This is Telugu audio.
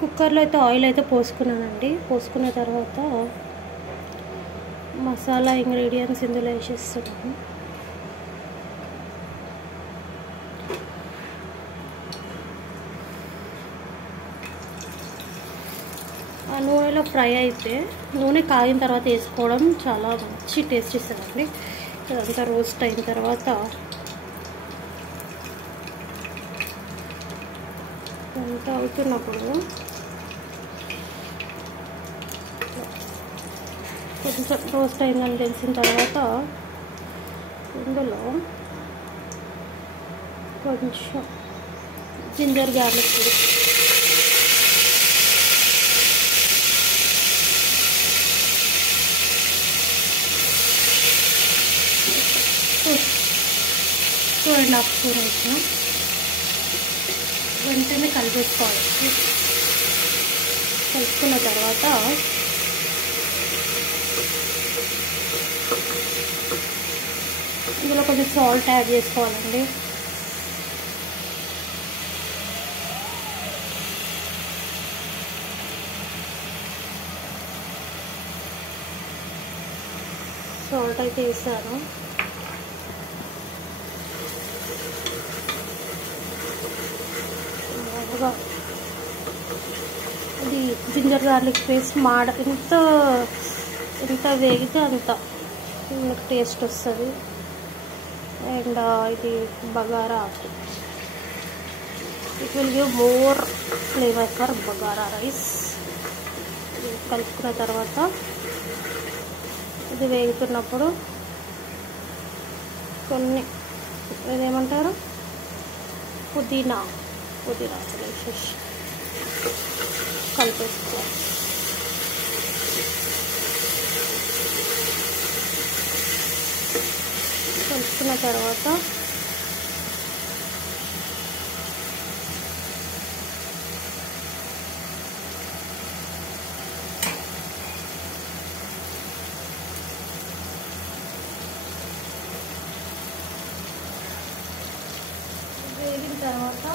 కుక్కర్లో అయితే ఆయిల్ అయితే పోసుకున్నానండి. పోసుకున్న తర్వాత మసాలా ఇంగ్రీడియంట్స్ ఇందులో వేసేస్తున్నాను. ఆ నూనెలో ఫ్రై అయితే నూనె కాగిన తర్వాత వేసుకోవడం చాలా మంచి టేస్ట్ ఇస్తుందండి. ఇదంతా రోస్ట్ అయిన తర్వాత అంతా అవుతున్నప్పుడు కొంచెం రోస్ట్ అయిందని తెలిసిన తర్వాత ఇందులో కొంచెం ginger garlic paste, two and half spoon వేసిన వెంటనే కలిపేసుకోవాలి. కలుపుకున్న తర్వాత ఇందులో కొంచెం సాల్ట్ యాడ్ చేసుకోవాలండి. సాల్ట్ అయితే వేసాను. ఇది జింజర్ గార్లిక్ పేస్ట్ ఎంత వేగితే అంత టేస్ట్ వస్తుంది. అండ్ ఇది బగారా ఆకు, it will give more flavour for bagara rice. ఇది కలుపుకున్న తర్వాత ఇది వేగుతున్నప్పుడు కొన్ని ఇదేమంటారు పుదీనా వేసేసి కలిపేసుకోవాలి. కలుపుకున్న తర్వాత వేగిన తర్వాత